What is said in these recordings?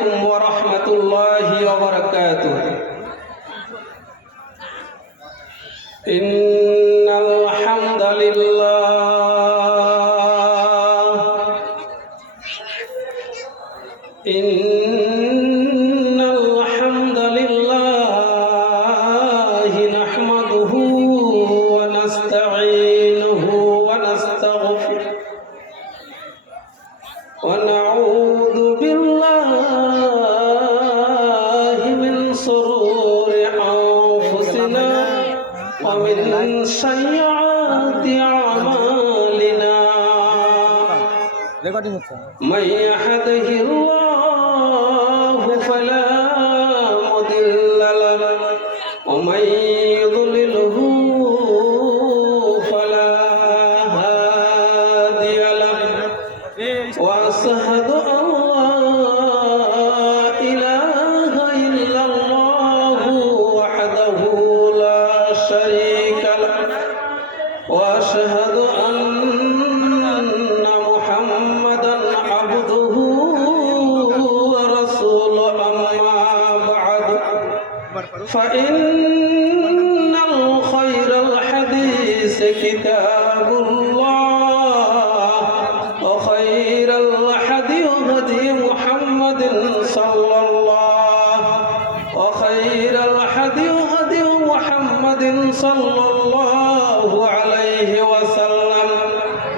عليكم ورحمة الله وبركاته إن الحمد لله نحمده ونستعينه ونستغفره ونعوذ بالله من شرور أنفسنا ومن سيئات أعمالنا من يهده الله فلا مضل له ومن يضلله فلا هادي له وأشهد أن لا إله إلا الله وحده لا شريك له وأشهد أن محمدا عبده ورسوله أما بعد فإن الخير الحديث كتاب الله وخير الهدي هدي محمد صلى الله وخير الهدي هدي محمد صلى الله عليه وسلم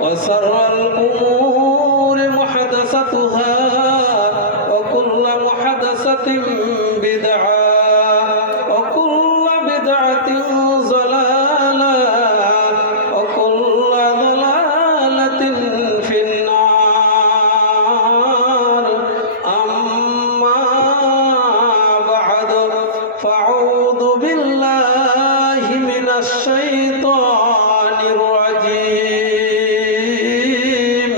وشر الأمور محدثاتها وكل محدثة بدعة وكل بدعة ضلالة وكل ضلالة في النار أما بعد فأعوذ بالله من الشيطان الرجيم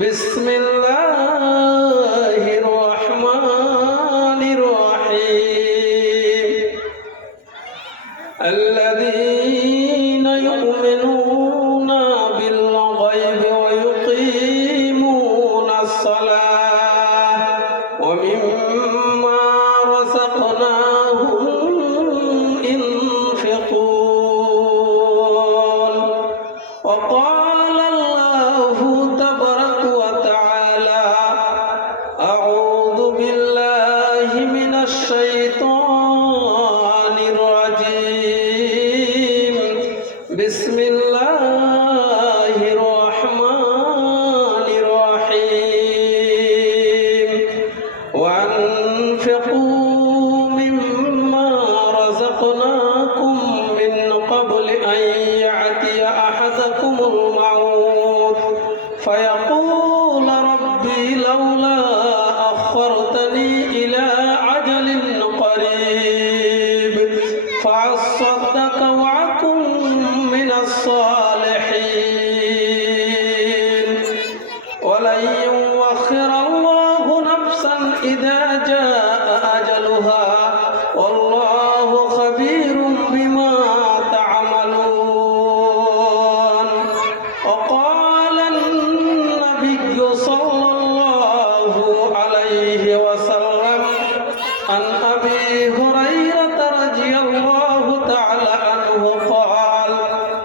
بسم الله الرحمن الرحيم الذين يؤمنون بالغيب ويقيمون الصلاة ومما رزقناهم ينفقون وقال الله تبارك وتعالى أعوذ بالله من الشيطان الرجيم بسم الله الرحمن الرحيم وأنفقوا مما رزقناكم من قبل أن يأتي أحدكم الموت فيقول ربي لولا أخرتني إلى أجل قريب فأصدق وأكن من الصالحين ولن يؤخر الله نفسا إذا جاء أجلها والله خبير بما تعملون وقال النبي صلى الله عليه وسلم عن أبي هريرة رضي الله تعالى عنه قال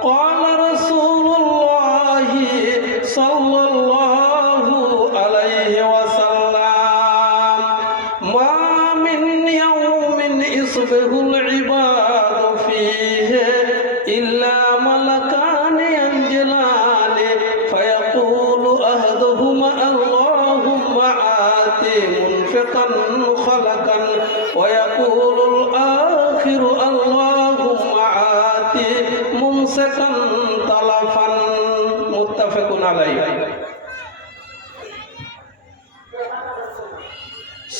قال رسول الله صلى الله عليه وسلم ما من يوم يصبح العباد فيه إلا ملكان ينزلان فيقول أحدهما اللهم آت منفقا خلقا ويقول الآخر اللهم آت ممسكا تلفا متفق عليه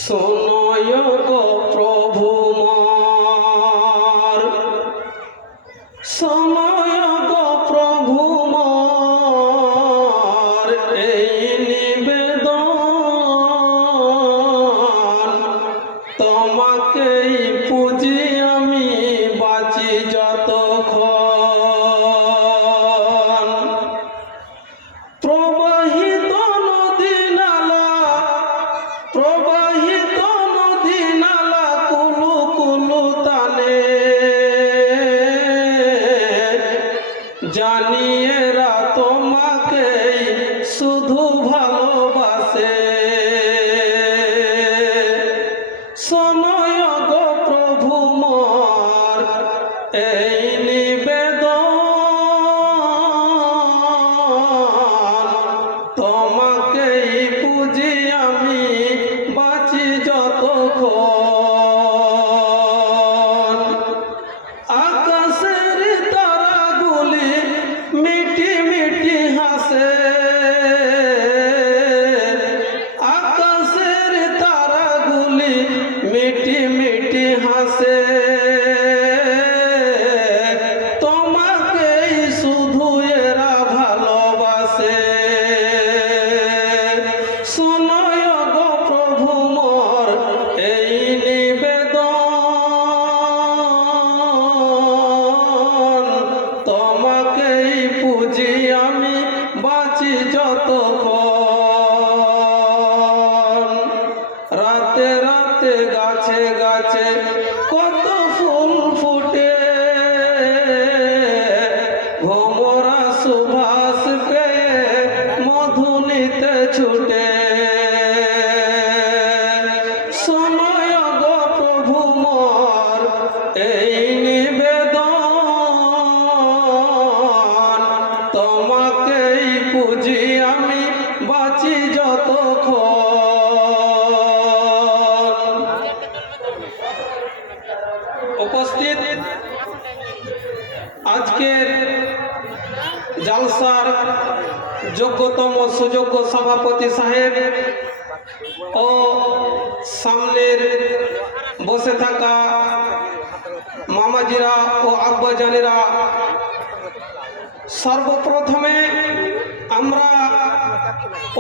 শোনয় গো প্রভু মোর, শোনয় গো প্রভু মোর, এই নিবেদন তোমাকেই পুজি আমি বাঁচি যতক্ষণ। প্রবাহিত নদী নালা, প্রবাহিত শোনয় গো প্রভু মোর এই নিবেদন, তোমাকেই পুজি আমি বাঁচি যতক্ষণ। আকাশের তারাগুলি মিটি মিটি হাসে, আকাশের তারাগুলি মিটি মিটি হাসে, তোমাকেই শুধু এরা ভালোবাসে। শোনয় গো প্রভু মোর এই নিবেদন, তোমাকেই পুজি আমি বাঁচি যতক্ষণ। রাতে রাতে গাছে গাছে কত ফুল ফুটে, ভোমরা সুবাস পেয়ে মধু নিতে ছুটে। শোনয় গো প্রভু মোর এই নিবেদন, তোমাকেই পুজি আমি বাঁচি যতক্ষণ। উপস্থিত আজকের জালসার যোগ্যতম সুযোগ্য সভাপতি সাহেব ও সামনের বসে থাকা মামাজিরা ও আব্বাজানেরা, সর্বপ্রথমে আমরা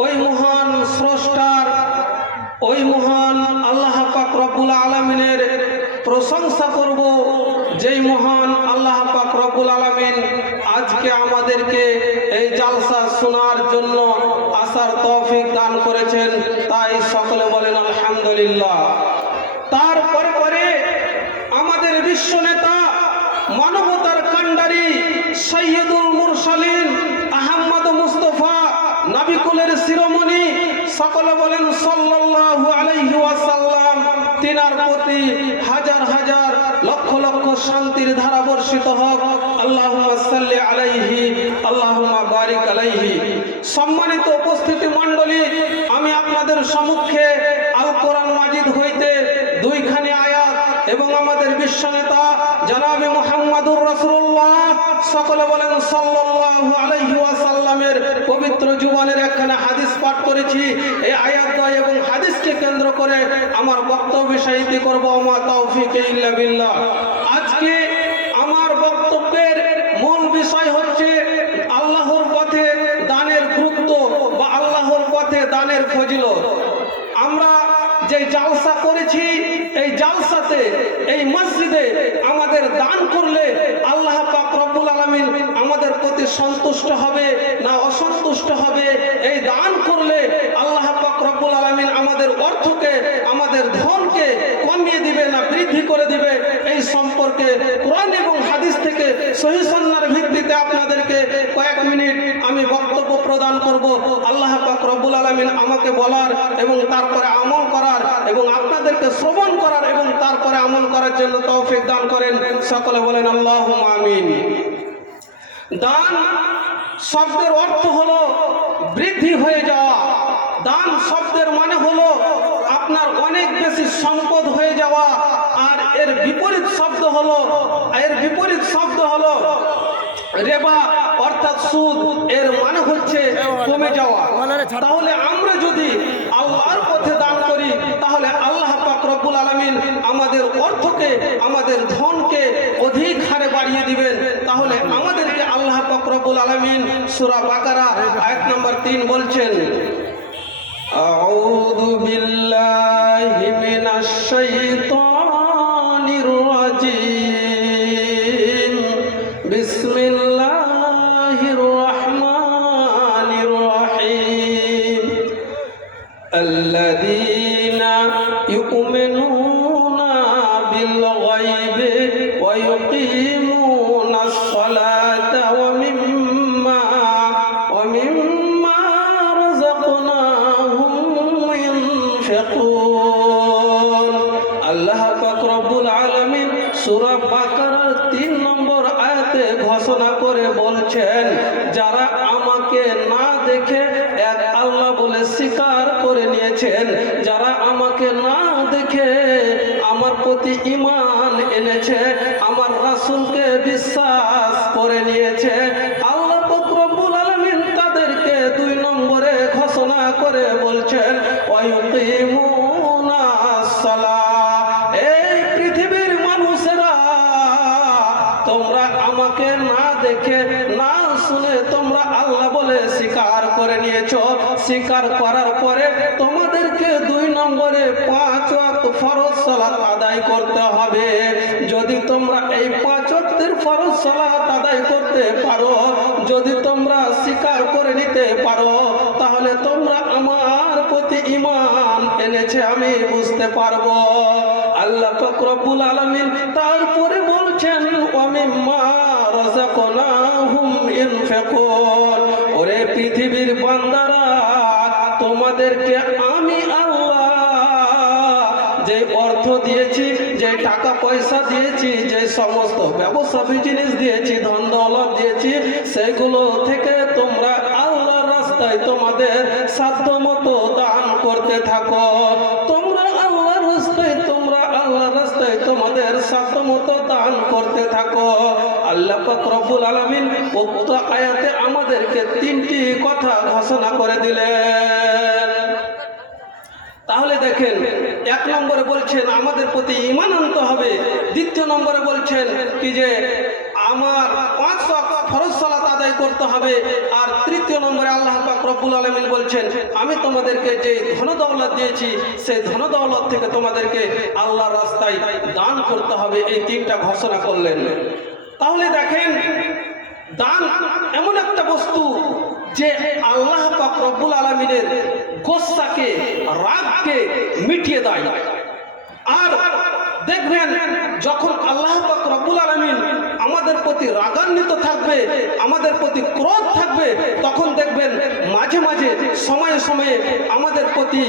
ওই মহান স্রষ্টার, ওই মহান আল্লাহ পাক রব্বুল আলামিনের প্রশংসা করব, যেই মহান আল্লাহ পাক রব্বুল আলামিন আজকে আমাদেরকে এই জালসা শোনার জন্য আসার তৌফিক দান করেছেন। তাই সকলে বলেন আলহামদুলিল্লাহ। তারপরে পরে আমাদের বিশ্ব নেতা, মানবতার কাণ্ডারি সৈয়দুল মুরসালিন আহমদ মুস্তফা, নবিকুলের শিরোমণি, সকলে বলেন সাল্লাল্লাহু আলাইহি ওয়াসাল্লাম, তিনার প্রতি হাজার হাজার লক্ষ লক্ষ শান্তির ধারা বর্ষিত হোক। আল্লাহুম্মা সাল্লি আলাইহি আল্লাহুম্মা বারিক আলাইহি। সম্মানিত উপস্থিতি মণ্ডলী, আমি আপনাদের সম্মুখে আল কোরআন মাজিদ হইতে দুইখানি আয়াত এবং আমাদের বিশ্ব নেতা জনাবে মুহাম্মাদুর রাসূলুল্লাহ, সকলে বলেন সাল্লাল্লাহু আলাইহি ওয়াসাল্লামের পবিত্র জীবনের একখানা হাদিস পাঠ করেছি। এই আয়াত এবং হাদিসকে কেন্দ্র করে আমার বক্তব্য বিষয়টি করব। আমা তৌফিক ইল্লা বিল্লাহ। আজকে আমার বক্তব্যের মূল বিষয় হচ্ছে আল্লাহর পথে দানের গুরুত্ব বা আল্লাহর পথে দানের ফজিলত। আমরা যে জালসা করেছি, এই জালসাতে, এই মসজিদে আমাদের দান করলে আল্লাহ পাক রব্বুল আলামিন আমাদের প্রতি সন্তুষ্ট হবে না অসন্তুষ্ট হবে? এই দান করলে আল্লাহ পাক রব্বুল আলামিন আমাদের অর্থকে, আমাদের ধনকে কমিয়ে দিবে না বৃদ্ধি করে দিবে? এই সম্পর্কে কোরআন এবং হাদিস থেকে সহিহ সুন্নাহর ভিত্তিতে আপনাদেরকে কয়েক মিনিট আমি বক্তব্য প্রদান করব। আল্লাহ পাক রব্বুল আলামিন আমাকে বলার এবং তারপরে আমল করার এবং আপনাদেরকে শ্রবণ করার এবং তারপরে আমল করার জন্য তৌফিক দান করেন। সকলে বলেন আল্লাহুম্মা আমিন। দান শব্দের অর্থ হলো বৃদ্ধি হয়ে যাওয়া। দান শব্দের মানে হলো আপনার অনেক বেশি সম্পদ হয়ে যাওয়া। আর এর বিপরীত শব্দ হলো রেবা, অর্থাৎ সুদ। এর মানে হচ্ছে কমে যাওয়া। তাহলে আমরা যদি আল্লাহর পথে দান করি, তাহলে আল্লাহ পাক রব্বুল আলামিন আমাদের অর্থকে, আমাদের ধনকে অধিক হারে বাড়িয়ে দিবেন। তাহলে আমাদেরকে আল্লাহ পাক রব্বুল আলামিন সূরা বাকারা আয়াত নম্বর 3 বলছেন, আউযু বিল্লাহি মিনাশ শাইতানির রাজিম, বিসমিল্লাহির রাহমানির রাহিম, আল্লাযীনা ইউমিনুনা বিল গায়বি ওয়া ইউকিমুনাস সালাতা ওয়া মিম্মা রাযাকনাহুম ইউনফিকুন। আল্লাহ পাক রব্বুল আলামিন সূরা বাকারার 3 নম্বর আয়াতে ঘোষণা করে বলছেন, যারা আমাকে না দেখে এক আল্লাহ বলে স্বীকার করে নিয়েছেন, যারা আমাকে না দেখে আমার প্রতি ঈমান এনেছে, আমার রাসূলকে বিশ্বাস করে নিয়েছে, আল্লাহ পাক রব্বুল আলামিন তাদেরকে 2 নম্বরে ঘোষণা করে বলছেন ওয়ায়ুকিমুনাস সালাহ। এই পৃথিবীর মানুষেরা, তোমরা আমাকে না দেখে না শুনে তোমরা আল্লাহ বলে স্বীকার করে নিয়েছো। স্বীকার করার পরে তোমাদেরকে 2 নম্বরে 5 ওয়াক্ত ফরজ সালাত আদায় করতে হবে। যদি তোমরা এই 5 ওয়াক্তের ফরজ সালাত আদায় করতে পারো, যদি তোমরা স্বীকার করে নিতে পারো, তাহলে তোমরা আমার প্রতি ঈমান এনেছে আমি বুঝতে পারবো। আল্লাহ পাক রব্বুল আলামিন তারপরে বলছেন ওয়ামিম্মা রাযাকনাহুম ইনফিকুন। ওরে পৃথিবীর বান্দারা, তোমাদেরকে আমি আল্লাহ যে অর্থ দিয়েছি, যে টাকা পয়সা দিয়েছি, যে সমস্ত ব্যবসা বিজনেস দিয়েছি, ধন দৌলত দিয়েছি, সেগুলো থেকে তোমরা আল্লাহর রাস্তায় তোমাদের সাধ্যমতো দান করতে থাকো। তোমরা আল্লাহর রাস্তায় তোমাদের সাধ্যমতো দান করতে থাকো। আল্লাহ পাক রব্বুল আলামিন উক্ত আয়াতে আমাদেরকে 3টি কথা ঘোষণা করে দিলেন। তাহলে দেখেন, 1 নম্বরে বলছেন আমাদের প্রতি ঈমান আনতে হবে। 2 নম্বরে বলছেন কি যে আমার 5 ওয়াক্ত ফরজ সালাত আদায় করতে হবে। আর 3 নম্বরে আল্লাহ পাক রব্বুল আলামিন বলছেন আমি তোমাদেরকে যে ধন দৌলত দিয়েছি, সেই ধন দৌলত থেকে তোমাদেরকে আল্লাহর রাস্তায় দান করতে হবে। এই 3টা ঘোষণা করলেন। তাহলে দেখেন, দান এমন একটা বস্তু যে আল্লাহ পাক রব্বুল আলামিনের গোসাকে, রাগকে মিটিয়ে দেয়। আর দেখবেন, যখন আল্লাহ পাক রব্বুল আলামিন আমাদের প্রতি রাগান্বিত থাকবে, আমাদের প্রতি ক্রোধ থাকবে, তখন দেখবেন মাঝে মাঝে সময়ে সময়ে আমাদের প্রতি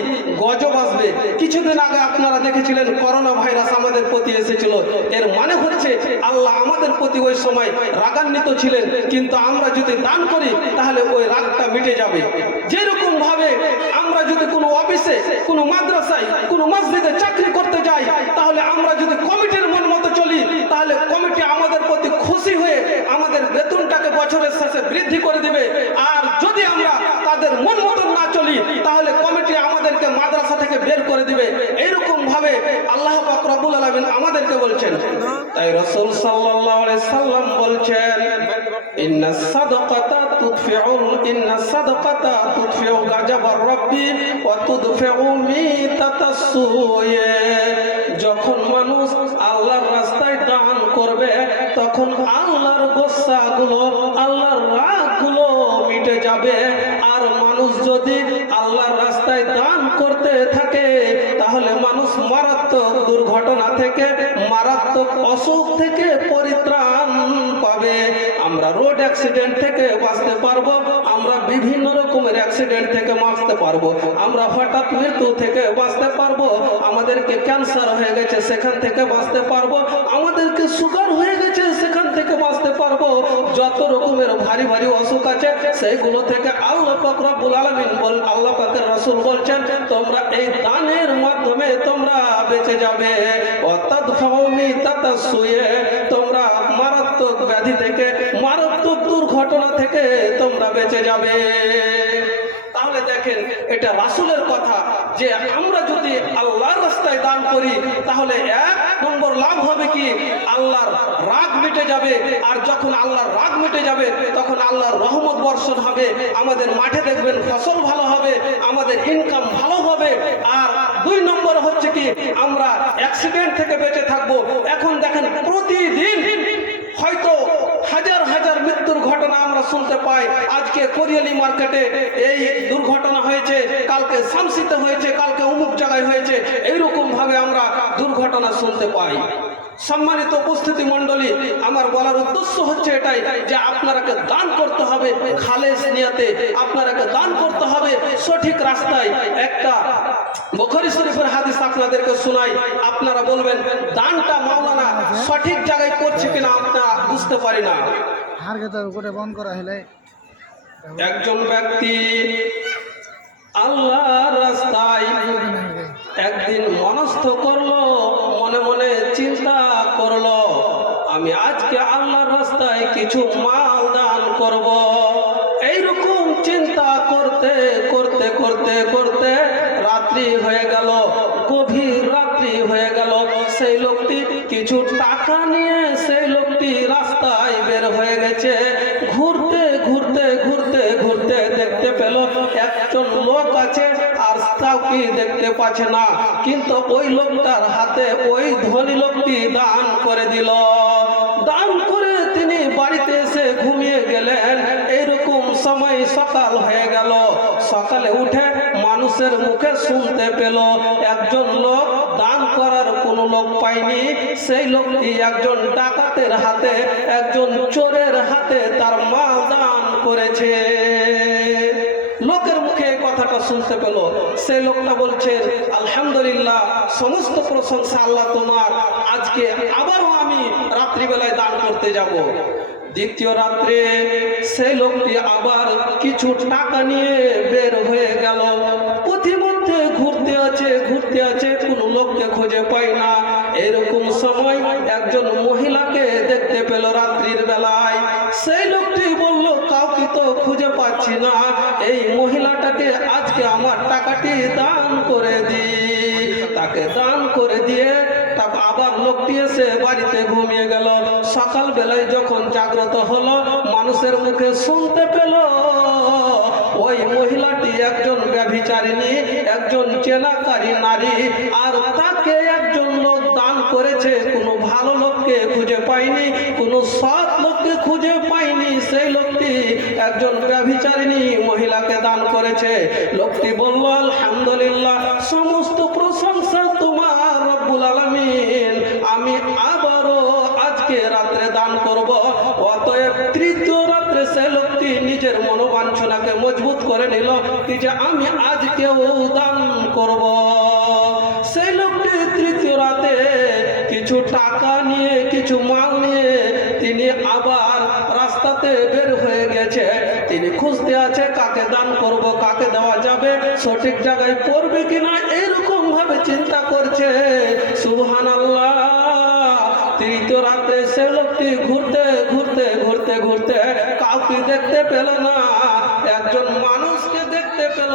গজব আসবে। কিছুদিন আগে আপনারা দেখেছিলেন করোনা ভাইরাস আমাদের প্রতি এসেছিল। এর মানে হচ্ছে আল্লাহ আমাদের প্রতি ওই সময় রাগান্বিত ছিলেন, কিন্তু আমরা যদি দান করি তাহলে ওই রাগটা মিটে যাবে। যেরকম ভাবে আমরা যদি কোনো অফিসে, কোনো মাদ্রাসায়, কোনো মসজিদে চাকরি করতে যাই, তাহলে আমরা যদি কমিটির মন মতো চলি, তাহলে কমিটি আমাদের প্রতি খুশি হয়ে আমাদের বেতনটাকে বছরের শেষে বৃদ্ধি করে দিবে। আর যদি আমরা তাদের মন মতো না চলি, তাহলে কমিটি আমাদেরকে মাদ্রাসা থেকে বের করে দিবে। এইরকম ভাবে আল্লাহ পাক রব্বুল আলামিন আমাদেরকে বলছেন। তাই রাসূল সাল্লাল্লাহু আলাইহি সাল্লাম বলছেন ইন্নাস সাদাকাতা তুদফিউ গাজাবার রাব্বি ওয়া তুদফিউ মিতাতাস সুয়ে। যখন মানুষ আল্লাহর রাস্তায় দান করবে, তখন আল্লাহর গোসাগুলো, আল্লাহর রাগগুলো মিটে যাবে। আর মানুষ যদি আল্লাহর রাস্তায় দান করতে থাকে, তাহলে মানুষ মারাত্মক দুর্ঘটনা থেকে, মারাত্মক অসুখ থেকে পরিত্রাণ পাবে। আমরা রোড অ্যাক্সিডেন্ট থেকে বাঁচতে পারবো, আমরা বিভিন্ন রকমের অ্যাক্সিডেন্ট থেকে বাঁচতে পারবো, আমরা হঠাৎ মৃত্যু থেকে বাঁচতে পারবো, আমাদেরকে ক্যান্সার হয়ে গেছে সেখান থেকে বাঁচতে পারবো, আমাদেরকে সুগার হয়ে গেছে সেখান থেকে বাঁচতে পারবো। যত রকমের ভারী ভারী অসুখ আছে সেইগুলো থেকে আল্লাহ পাক রব্বুল আলামিন আল্লাহ পাকের রাসূল বলছেন তোমরা এই দানের মাধ্যমে তোমরা বেঁচে যাবে। অর্থাৎ তোমরা মারাত্মক ব্যাধি থেকে, মারাত্মক দুর্ঘটনা থেকে তোমরা বেঁচে যাবে। তাহলে দেখেন, এটা রাসূলের কথা যে আমরা যদি আল্লাহর রাস্তায় দান করি, তাহলে 1 নম্বর লাভ হবে কি, আল্লাহর রাগ মিটে যাবে। আর যখন আল্লাহর রাগ মিটে যাবে, তখন আল্লাহর রহমত বর্ষণ হবে। আমাদের মাঠে দেখবেন ফসল ভালো হবে, আমাদের ইনকাম ভালো হবে। আর 2 নম্বর হচ্ছে কি, আমরা অ্যাক্সিডেন্ট থেকে বেঁচে থাকবো। এখন দেখেন, প্রতিদিন হয়তো হাজার হাজার মৃত্যুর ঘটনা আমরা শুনতে পাই। আজকে কোরিয়ালি মার্কেটে এই দুর্ঘটনা হয়েছে, কালকে শামসিতে হয়েছে, কালকে অমুক জায়গায় হয়েছে। এইরকম ভাবে আমরা দুর্ঘটনা শুনতে পাই। সম্মানিত উপস্থিতি মণ্ডলী, আমার বলার উদ্দেশ্য হচ্ছে এটাই যে আপনারাকে দান করতে হবে খালেস নিয়াতে, আপনারাকে দান করতে হবে সঠিক রাস্তায়। একটা বুখারী শরীফের হাদিস আপনাদেরকে শোনাই, আপনারা বলবেন দানটা মাওলানা সঠিক জায়গায় করছে কিনা আমরা বুঝতে পারি না। একজন ব্যক্তি আল্লাহর রাস্তায় একদিন মনস্থ করলো, মনে মনে চিন্তা করলো, আমি আজকে আল্লাহর রাস্তায় কিছু মাল দান করব। এইরকম চিন্তা করতে করতে করতে করতে রাত্রি হয়ে গেল, গভীর রাত্রি হয়ে গেল। সেই লোকটি কিছু টাকা নিয়ে সেই লোকটি রাস্তায় বের হয়ে গেছে। ঘুরতে ঘুরতে ঘুরতে ঘুরতে দেখতে পেল একজন লোক আছে আর কাউকে দেখতে পাচ্ছে না, কিন্তু ওই লোকটার হাতে ওই ধনী লোকটি দান করে দিল। দান করে তিনি বাড়িতে এসে ঘুমিয়ে গেলেন। এইরকম সময় সকাল হয়ে গেল। সকালে উঠে মানুষের মুখে শুনতে পেল একজন লোক দান করার কোনো লোক পায়নি। সেই লোকটি একজন ডাকাতের হাতে, একজন চোরের হাতে তার মাল দান করেছে। লোকের মুখে এই কথাটা শুনতে পেল। সেই লোকটা বলছে, আলহামদুলিল্লাহ, সমস্ত প্রশংসা আল্লাহ তোমার, আজকে আবারও আমি রাত্রিবেলায় দান করতে যাব। দ্বিতীয় রাত্রে সেই লোকটি আবার কিছু টাকা নিয়ে বের হয়ে গেল। পথিমধ্যে ঘুরতে আছে, কোনো লোককে খুঁজে পায় না। এরকম সময় একজন মহিলাকে দেখতে পেল রাত্রির বেলায়। সেই লোকটি বলল, কাউকে তো খুঁজে পাচ্ছি না, এই মহিলাটাকে আজকে আমার টাকাটি দান করে দিই। তাকে দান করে দিয়ে আবার লোকটি এসে বাড়িতে ঘুমিয়ে গেল। সকাল বেলায় যখন জাগ্রত হলো, মানুষের মুখে শুনতে পেল ওই মহিলাটি একজন ব্যভিচারিণী, একজন চেনাকারী নারী, আর তাকে একজন লোক দান করেছে। কোনো ভালো লোককে খুঁজে পায়নি, কোনো সৎ লোককে খুঁজে পায়নি। সেই লোকটি একজন ব্যভিচারিণী মহিলাকে দান করেছে। লোকটি বলল, আলহামদুলিল্লাহ, সমস্ত প্রশংসা তোমার রব্বুল আলামিন, আমি আবারও আজকে রাত্রে দান করব। অতএব তৃতীয় রাত্রে সে লোকটি নিজের মনোবাঞ্ছনাকে মজবুত করে নিল কি যে আমি আজকেও দান করব। সেই লোকটি তৃতীয় রাতে কিছু টাকা নিয়ে, কিছু মাল নিয়ে তিনি আবার রাস্তাতে বের হয়ে গেছে। তিনি খুঁজতে আছে কাকে দান করব, কাকে দেওয়া যাবে, সঠিক জায়গায় পড়বে কিনা, এরকম ভাবে চিন্তা করছে। সুবহানাল্লাহ, তৃতীয় রাতে সে লোকটি ঘুরতে ঘুরতে ঘুরতে ঘুরতে কাউকে দেখতে পেল না, একজন মানুষকে দেখতে পেল।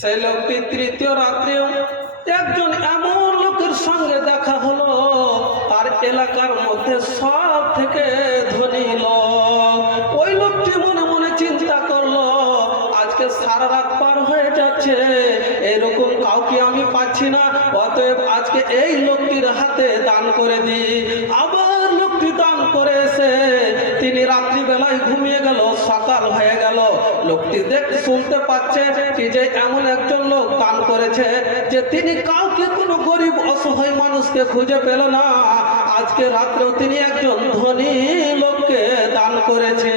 সেই লোকটি তৃতীয় রাত্রেও একজন এমন লোকের সঙ্গে দেখা হলো, তার এলাকার মধ্যে সব থেকে ধনী লোক। ওই লোকটি মনে মনে চিন্তা করলো, আজকে সারা রাত পার হয়ে যাচ্ছে, এরকম কাউকে আমি পাচ্ছি না, অতএব আজকে এই লোকটির হাতে দান করে দিই। আবার লোকটি দান করে এসে তিনি রাত্রিবেলায় ঘুমিয়ে গেল। সকাল হয়ে গেল। লোকটি শুনতে পাচ্ছে কি যে এমন একজন লোক দান করেছে যে তিনি কাউকে, কোনো গরিব অসহায় মানুষকে খুঁজে পেল না। আজকে রাত্রেও তিনি একজন ধনী লোককে দান করেছে।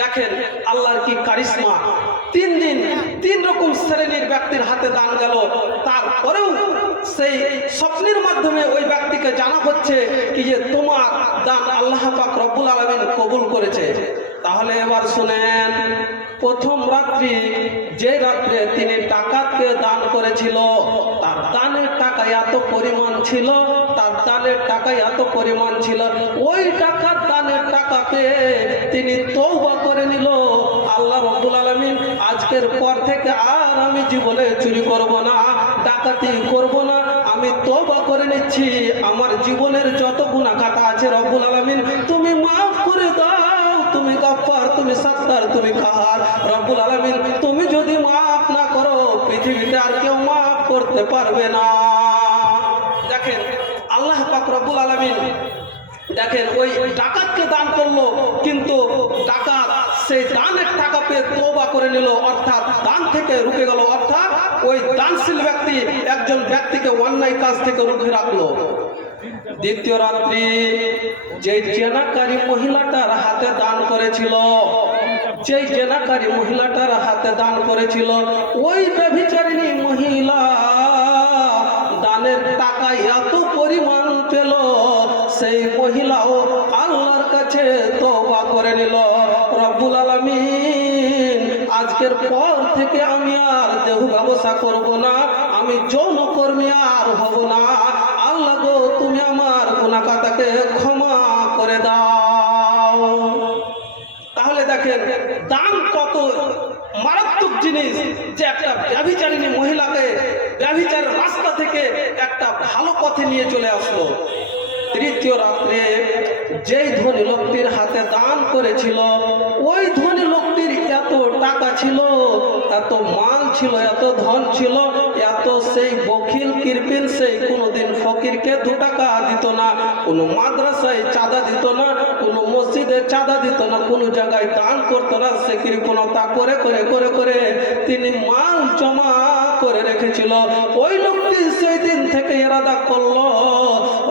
দেখেন আল্লাহর কি কারিশমা। 3 দিন 3 রকম শ্রেণীর ব্যক্তির হাতে দান গেল। তারপরেও সেই স্বপ্নের মাধ্যমে ওই ব্যক্তিকে জানা হচ্ছে কি যে তোমার দান আল্লাহ পাক রব্বুল আলামিন কবুল করেছে। তাহলে এবার শুনেন, প্রথম রাত্রি যে রাত্রে তিনি ডাকাতকে দান করেছিল, তার দানের টাকা এত পরিমাণ ছিল, তার দানের টাকা এত পরিমাণ ছিল, ওই ডাকাত দানের টাকা পেয়ে তিনি তওবা করে নিল, আল্লাহ রব্বুল আলামিন আজকের পর থেকে আর আমি জীবনে চুরি করব না, ডাকাতি করব না, আমি তওবা করে নিচ্ছি, আমার জীবনের যত গুনাহ খাতা আছে রব্বুল আলামিন তুমি মাফ করে দাও, তুমি গফফার, তুমি সাত্তার, তুমি কাহার, রব্বুল আলামিন তুমি যদি মাফ করতে পারবে না। দেখেন আল্লাহ পাক রব্বুল আলামিন দেখেন ওই ডাকাতকে দান করলো, কিন্তু ডাকাত সেই দানের টাকা পেয়ে তওবা করে নিল, অর্থাৎ দান থেকে রুখে গেল, অর্থাৎ ওই দানশীল ব্যক্তি একজন ব্যক্তিকে অন্যায় কাজ থেকে রুখে রাখলো। দ্বিতীয় রাত্রি যে জেনাকারী মহিলাটার হাতে দান করেছিল, যেই জেনাকারী মহিলাটার হাতে দান করেছিল, ওই ব্যভিচারিণী মহিলা দানের টাকা এত পরিমাণ পেল, সেই মহিলাও আল্লাহর কাছে তওবা করে নিল, রব্বুল আলামিন আজকের পর থেকে আমি আর দেহ ব্যবসা করব না, আমি যৌনকর্মী আর হব না, আল্লাহ গো তুমি আমার গুনাহ খাতাকে ক্ষমা করে দাও। তাহলে দেখেন দান কত মারাত্মক জিনিস, যে একটা ব্যভিচারিণী মহিলাকে ব্যভিচারের রাস্তা থেকে একটা ভালো পথে নিয়ে চলে আসলো। তৃতীয় রাত্রে যেই ধনী লোকটির হাতে দান করেছিল, ওই ধনী লোকটির এত টাকা ছিল, এত মাল ছিল, এত ধন ছিল, এত সেই বখিল কৃপণ, সেই কোনোদিন ফকিরকে 2 টাকা দিত না, কোনো মাদ্রাসায় চাঁদা দিত না, কোনো মসজিদে চাঁদা দিত না, কোনো জায়গায় দান করতো না, সে কৃপণতা করে করে করে করে তিনি মাল জমা করে রেখেছিল। ওই লোকটি সেই দিন থেকে ইরাদা করলো,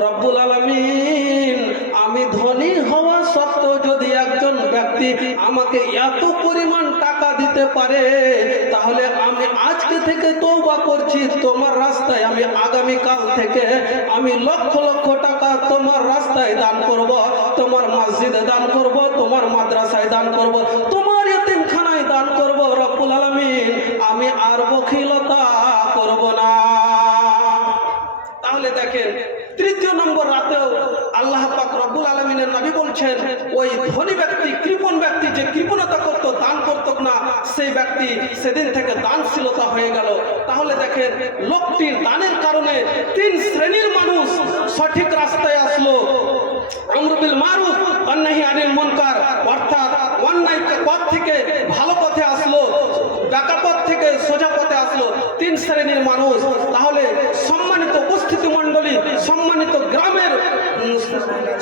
রব্বুল আলামিন আমি ধনী হওয়া সত্ত্বেও যদি একজন ব্যক্তি আমাকে এত পরিমাণ টাকা দিতে পারে, তাহলে আমি আজকে থেকে তওবা করছি, তোমার রাস্তায় আমি আগামীকাল থেকে আমি লক্ষ লক্ষ টাকা তোমার রাস্তায় দান করব, তোমার মসজিদে দান করব, তোমার মাদ্রাসায় দান করব, তোমার এতিমখানায় দান করব, রব্বুল আলামিন আমি আর বখিলতা করব না। তাহলে দেখেন তৃতীয় নম্বর রাতেও আল্লাহ পাক রব্বুল আলামিনের নবী বলছেন, ওই ধনী ব্যক্তি, কৃপণ ব্যক্তি যে কৃপণতা করতো, দান করতো না, সেই ব্যক্তি সেদিন থেকে দানশীলতা হয়ে গেল। তাহলে দেখেন লোকটির দানের কারণে 3 শ্রেণীর মানুষ সঠিক রাস্তায় আসলো। আমর বিল মারুফ ওয়া নাহি আনিল মুনকার, অর্থাৎ অন্যায় পথ থেকে ভালো পথে আসলো, ডাকা পথ থেকে সোজা পথে আসলো 3 শ্রেণীর মানুষ। তাহলে সম্মানিত উপস্থিতি মণ্ডলী, সম্মানিত গ্রামের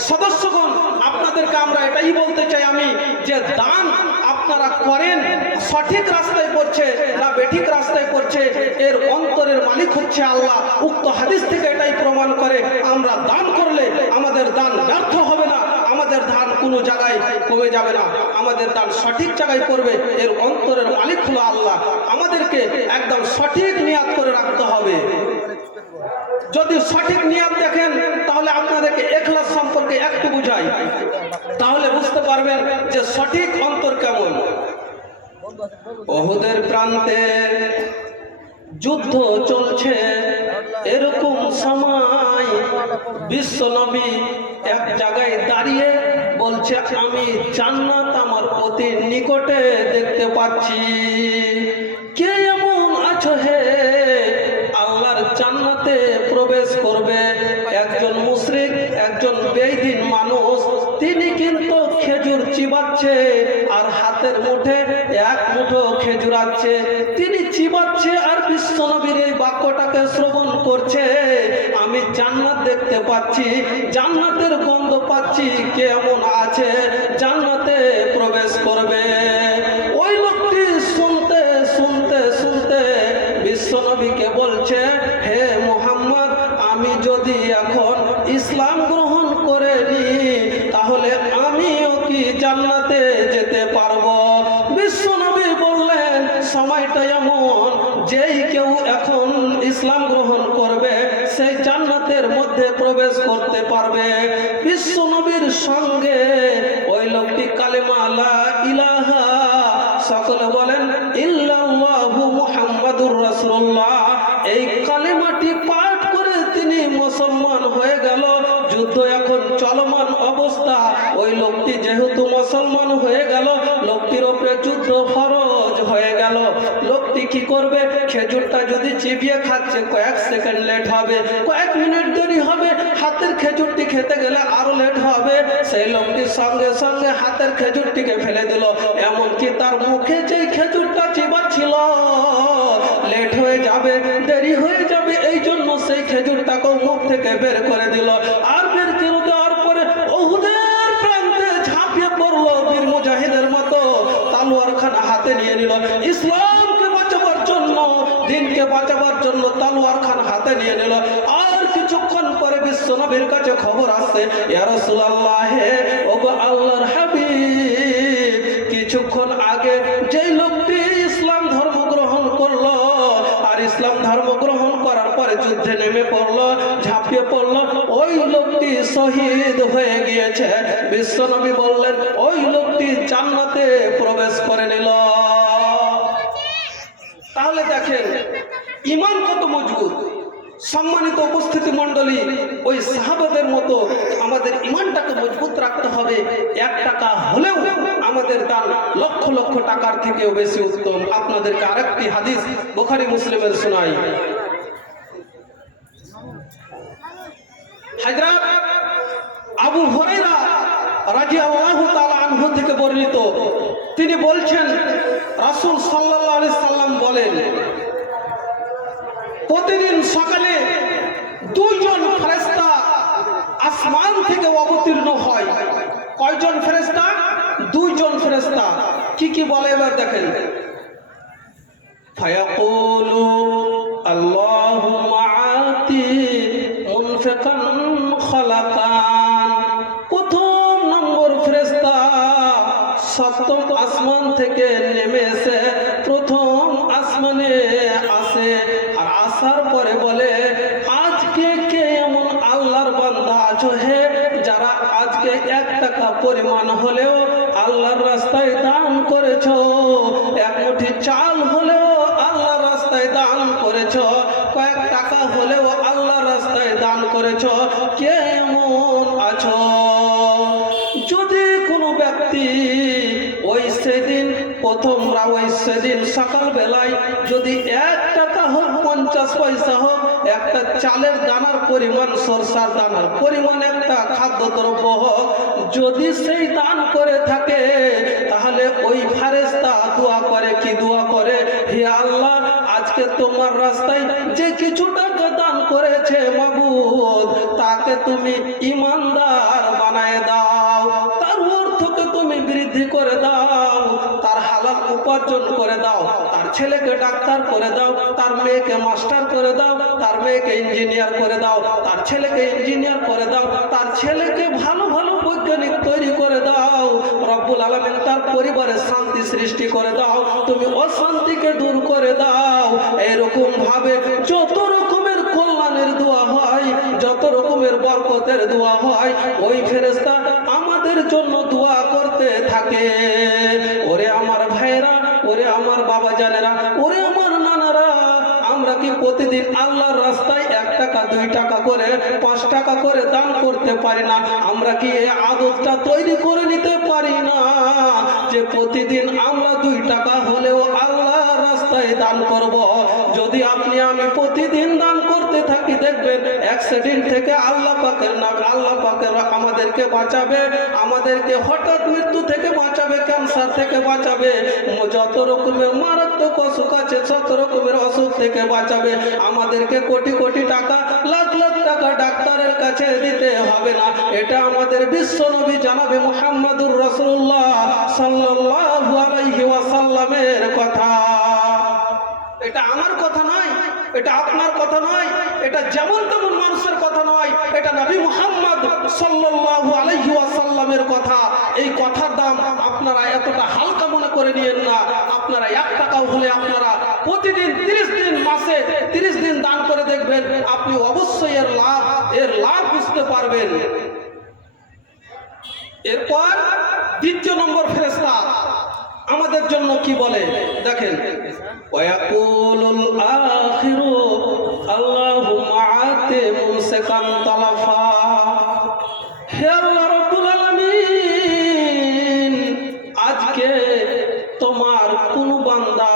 সদস্যগণ, আপনাদেরকে আমরা এটাই বলতে চাই আমি, যে দান আপনারা করেন সঠিক রাস্তায় পড়ছে না বেঠিক রাস্তায় পড়ছে, এর অন্তরের মালিক হচ্ছে আল্লাহ। উক্ত হাদিস থেকে এটাই প্রমাণ করে, আমরা দান করলে আমাদের দান ব্যর্থ হবে না, আমাদের দান কোনো জায়গায় কমে যাবে না, আমাদের দান সঠিক জায়গায় পড়বে, এর অন্তরের মালিক হলো আল্লাহ। আমাদেরকে একদম সঠিক নিয়াত করে রাখতে হবে। যদি সঠিক নিয়াত দেখেন, তাহলে আপনাদেরকে ইখলাস সম্পর্কে একটু বুঝাই, তাহলে বুঝতে পারবেন যে সঠিক অন্তর কেমন। উহুদের প্রান্তে যুদ্ধ চলছে, এরকম সময় বিশ্ব নবী এক জায়গায় দাঁড়িয়ে বলছে, আমি জান্নাত আমার অতি নিকটে দেখতে পাচ্ছি, কে এমন আছো হে আল্লাহর জান্নাতে প্রবেশ করবে। একজন মুশরিক, একজন বেঈমান মানুষ, তিনি কিন্তু খেজুর চিবাচ্ছে আর হাতের মুঠে 1 মুঠো খেজুর আছে, তিনি চিবাচ্ছে আর বিশ্বনবীর এই বাক্যটাকে শ্রবণ করছে, আমি জান্নাত দেখতে পাচ্ছি, জান্নাতের গন্ধ পাচ্ছি, কে এমন আছে জান্নাতে প্রবেশ করবে। ওই লোকটি শুনতে শুনতে শুনতে বিশ্বনবীকে বলছে, হে মুহাম্মদ, আমি যদি এখন ইসলাম গ্রহণ করে নিই, তাহলে আমিও কি জান্নাতে যেতে পারবো? বিশ্বনবী বললেন, সময়টা এমন, যেই কেউ এখন ইসলাম গ্রহণ করবে সেই জান্নাতের মধ্যে প্রবেশ করতে পারবে। বিশ্বনবীর সঙ্গে ওই লোকটি কালেমা লা ইলাহা, সকলে বলেন ইল্লাল্লাহু মুহাম্মাদুর রাসূলুল্লাহ, এই কালেমাটি পাঠ করে তিনি মুসলমান হয়ে গেল। যুদ্ধ এখন চলমান অবস্থা, ওই লোকটি যেহেতু মুসলমান হয়ে গেল, লোকটির উপরে যুদ্ধ ফরজ হয়ে গেল। লোকটি কি করবে? খেজুরটা যদি চিবিয়ে খাচ্ছে, কয়েক সেকেন্ড লেট হবে, কয়েক মিনিট দেরি হবে, হাতের খেজুরটি খেতে গেলে আরো লেট হবে। সেই লোকটি সঙ্গে সঙ্গে হাতের খেজুরটিকে ফেলে দিল, এমনকি তার মুখে যেই খেজুরটা চিবাচ্ছিল, লেট হয়ে যাবে, দেরি হয়ে যাবে, বের করে দিল। আর বের করে দেওয়ার পরে উহুদের প্রান্তে ঝাঁপিয়ে পড়লো বীর মুজাহিদের মতো, তালোয়ার খানা হাতে নিয়ে নিল। ইসলামকে বাঁচাবার জন্য, দিনকে বাঁচাবার জন্য তালোয়ার খানা হাতে নিয়ে নিল। আর কিছুক্ষণ পরে বিশ্ব নবীর কাছে খবর আসছে, ইয়া রাসূলুল্লাহ, ওগো আল্লাহর হাবিব, কিছুক্ষণ আগে যেই লোকটি ইসলাম ধর্ম গ্রহণ করলো, আর ইসলাম ধর্ম গ্রহণ করার পরে যুদ্ধে নেমে পড়লো, ঝাঁপিয়ে পড়লো, ওই লোকটি শহীদ হয়ে গিয়েছে। বিশ্বনবী বললেন, ওই লোকটি জান্নাতে প্রবেশ করে নিল। তাহলে দেখেন ঈমান কত মজবুত। সম্মানিত উপস্থিতি মণ্ডলী, ওই সাহাবাদের মতো আমাদের ঈমানটাকে মজবুত রাখতে হবে। 1 টাকা হলেও আমাদের দান লক্ষ লক্ষ টাকার থেকেও বেশি উত্তম। আপনাদেরকে আরেকটি হাদিস বুখারী মুসলিমের শোনাই। হযরত আবু হুরায়রা রাদিয়াল্লাহু তাআলা আনহু থেকে বর্ণিত, তিনি বলছেন, রাসূল সাল্লাল্লাহু আলাইহি সাল্লাম বলেন, প্রতিদিন সকালে 2 জন ফেরেশতা আসমান থেকে অবতীর্ণ হয়। কয়জন ফেরেশতা? 2 জন ফেরেশতা। কি কি বলে এবার দেখেন। ফায়াকুলু আল্লাহুম্মা আতি মুনফিকান খলাকান। প্রথম নম্বর ফেরেশতা 7ম আসমান থেকে নেমে এসে প্রথম আসমানে আসে। আর আসার পরে বলে, আজকে কে এমন আল্লাহর বান্দা আছো হে, যারা আজকে 1 টাকা পরিমাণ হলেও আল্লাহর রাস্তায় দান করেছো, 1 মুঠি চাল হলেও আল্লাহর রাস্তায় দান করেছো, কয়েক টাকা হলেও আল্লাহর রাস্তায় দান করেছো, কে এমন আছো? যদি কোনো ব্যক্তি ওই সেদিন সেদিন সকাল বেলায় যদি 1 টাকা হোক, 50 পয়সা হোক, একটা চালের দানার পরিমাণ, সরষার দানার পরিমাণ, একটা খাদ্যদ্রব্য হোক, যদি সেই দান করে থাকে, তাহলে ওই ফেরেশতা দোয়া করে। কি দোয়া করে? হে আল্লাহ, আজকে তোমার রাস্তায় যে কিছু টাকা দান করেছে মাবুদ, তাকে তুমি ঈমানদার বানায় দাও, তার অর্থকে তুমি বৃদ্ধি করে দাও, তার হালাল উপার্জন করে দাও, তার ছেলেকে ডাক্তার করে দাও, তার মেয়েকে মাস্টার করে দাও, তার মেয়েকে ইঞ্জিনিয়ার করে দাও, তার ছেলেকে ইঞ্জিনিয়ার করে দাও, তার ছেলেকে ভালো ভালো বৈজ্ঞানিক তৈরি করে দাও। রব্বুল আলামিন তার পরিবারে শান্তি সৃষ্টি করে দাও, তুমি অশান্তিকে দূর করে দাও। এরকম ভাবে যত রকমের কল্যাণের দোয়া হয়, যত রকমের বরকতের দোয়া হয়, ওই ফেরেশতা আমাদের জন্য দোয়া করতে থাকে। ওরে আমার ভাইরা, ওরে আমার বাবা জানেরা, ওরে আমার নানারা, আমরা কি প্রতিদিন আল্লাহর রাস্তায় 1 টাকা, 2 টাকা করে, 5 টাকা করে দান করতে পারি না? আমরা কি এই আদতটা তৈরি করে নিতে পারি না যে প্রতিদিন আমরা 2 টাকা হলেও আল্লাহর রাস্তায় দান করব? যদি আপনি আমি প্রতিদিন দান করতে থাকি, দেখবেন অ্যাক্সিডেন্ট থেকে আল্লাহ পাকের নাম, আল্লাহ পাকের আমাদেরকে বাঁচাবে, আমাদেরকে হঠাৎ মৃত্যু থেকে বাঁচাবে, ক্যান্সার থেকে বাঁচাবে, যত রকমের মারাত্মক অসুখ আছে, যত রকমের অসুখ থেকে বাঁচাবে। আমাদেরকে কোটি কোটি টাকা, লাখ লাখ টাকা ডাক্তারের কাছে দিতে হবে না। এটা আমাদের বিশ্বনবী জনাবে মুহাম্মদুর রাসূলুল্লাহ সাল্লাল্লাহু আলাইহি ওয়াসাল্লামের কথা। এটা আমার কথা নয়, এটা আপনার কথা নয়, এটা যেমন তেমন মানুষের কথা নয়, এটা নবী মুহাম্মদ সাল্লাল্লাহু আলাইহি ওয়াসাল্লামের কথা। এই কথার দাম আপনারা এতটা হালকা মনে করে নিয়েন না। আপনারা 1 টাকাও হলে আপনারা প্রতিদিন 30 দিন, মাসে 30 দিন দান করে দেখবেন, আপনি অবশ্যই এর লাভ বুঝতে পারবেন। এরপর 2 নম্বর ফেরেশতা আমাদের জন্য কি বলে দেখেন। ওয়ায়াকুলুল আখিরু আল্লাহুম্মা আতি মুমসিকান তালাফা। হে আল্লাহ রাব্বুল আলামিন, আজকে তোমার কোন বান্দা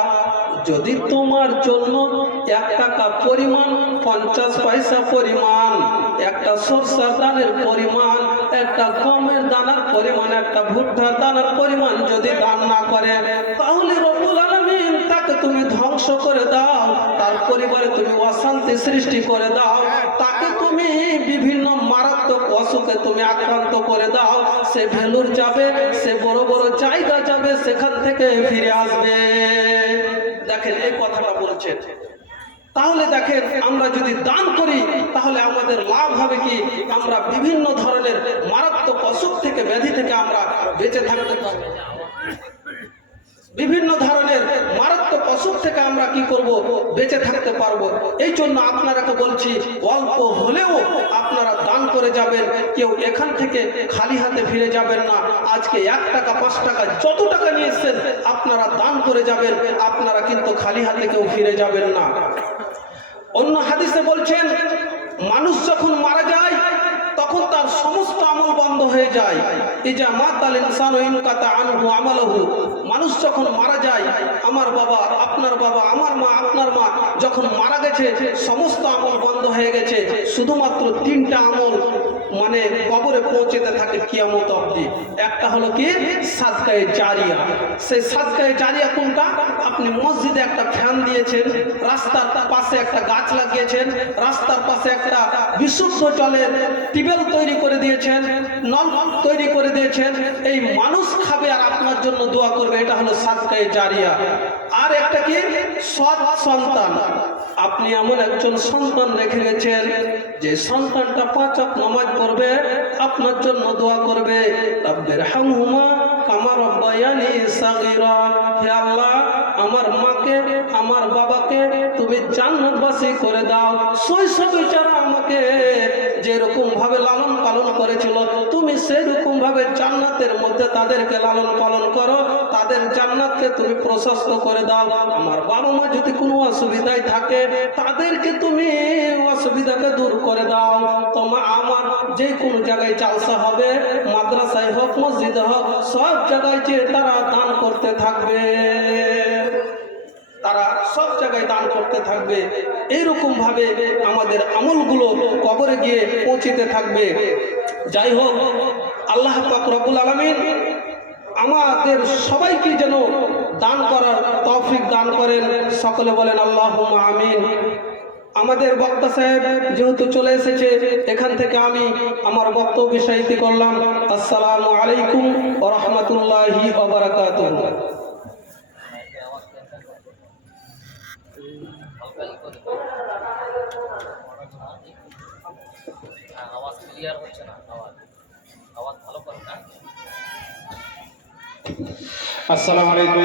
যদি তোমার জন্য 1 টাকা পরিমাণ, 50 পয়সা পরিমাণ, একটা সরষার দানের পরিমাণ, একটা গমের দানার পরিমাণ, একটা ভুট্টার দানার পরিমাণ যদি দান না করে, তাহলে রব্বুল আলামিন তাকে তুমি ধ্বংস করে দাও, তার পরিবারে তুমি অশান্তি সৃষ্টি করে দাও, তাকে তুমি তুমি বিভিন্ন মারাত্মক অসুখে তুমি আক্রান্ত করে দাও, সে ভেলুর যাবে, সে বড় বড় জায়গা যাবে, সেখান থেকে ফিরে আসবে। দেখেন এই কথাটা বলছেন। তাহলে দেখেন আমরা যদি দান করি তাহলে আমাদের লাভ হবে কি, আমরা বিভিন্ন ধরনের মারাত্মক অসুখ থেকে, ব্যাধি থেকে আমরা বেঁচে থাকতে পারব। বিভিন্ন ধরনের মারাত্মক অসুখ থেকে আমরা কি করব, বেঁচে থাকতে পারবো। এই জন্য আপনারাকে বলছি অল্প হলেও আপনারা দান করে যাবেন। কেউ এখান থেকে খালি হাতে ফিরে যাবেন না। আজকে 1 টাকা 5 টাকা যত টাকা নিয়ে এসেছেন আপনারা দান করে যাবেন, আপনারা কিন্তু খালি হাতে কেউ ফিরে যাবেন না। অন্য হাদিসে বলছেন মানুষ যখন মারা যায় তখন তার সমস্ত আমল বন্ধ হয়ে যায়। ইজা মাতাল ইনসানু ইনকাতা আনহু আমালহু, মানুষ যখন মারা যায়, আমার বাবা, আপনার বাবা, আমার মা, আপনার মা যখন মারা গেছে সমস্ত আমল বন্ধ হয়ে গেছে, শুধুমাত্র 3টা আমল মানে কবরে পৌঁছতে থাকে কিয়ামত অবধি। একটা হলো কি সাদকায়ে জারিয়া। সেই সাদকায়ে জারিয়া কোনটা? আপনি মসজিদে একটা ফ্যান দিয়েছেন, রাস্তার পাশে একটা গাছ লাগিয়েছেন, রাস্তার পাশে একটা বিশুদ্ধ জলের টিউবওয়েল তৈরি করে দিয়েছেন, নল তৈরি করে দিয়েছেন, এই মানুষ খাবে আর আপনার জন্য দোয়া করবে, এটা হলো সাদকায়ে জারিয়া। আর একটা কি সৎ সন্তান। আপনি এমন একজন সন্তান রেখে গেছেন যে সন্তানটা 5 ওয়াক্ত নামাজ পড়বে, আপনার জন্য দোয়া করবে, রব্বির হামহুমা কামা রাব্বায়ানি সাগীরা। হে আল্লাহ, আমার মাকে, আমার বাবাকে তুমি জান্নাতবাসী করে দাও। শৈশবে যারা আমাকে যেরকম ভাবে লালন পালন করেছিল, তুমি সেরকম ভাবে জান্নাতের মধ্যে তাদেরকে লালন পালন করো, তাদের জান্নাতকে তুমি প্রশস্ত করে দাও। আমার বাবা মা যদি কোনো অসুবিধায় থাকে তাদেরকে তুমি অসুবিধাকে দূর করে দাও। তোমার আমার যে কোনো জায়গায় জালসা হবে, মাদ্রাসায় হোক, মসজিদে হোক, সব জায়গায় যে তারা দান করতে থাকবে, তারা সব জায়গায় দান করতে থাকবে। এইরকম ভাবে আমাদের আমলগুলো কবরে গিয়ে পৌঁছতে থাকবে। যাই হোক, আল্লাহ পাক রব্বুল আলামিন আমাদের সবাইকে যেন দান করার তৌফিক দান করেন। সকলে বলেন আল্লাহুম্মা আমিন। আমাদের বক্তা সাহেব যেহেতু চলে এসেছে, এখান থেকে আমি আমার বক্তব্য বিষয়টি করলাম। আসসালামু আলাইকুম ওয়া রাহমাতুল্লাহি ওয়া বারাকাতুহু। আওয়াজ ক্লিয়ার হচ্ছে না, আওয়াজ ভালো করে না। আসসালামু আলাইকুম।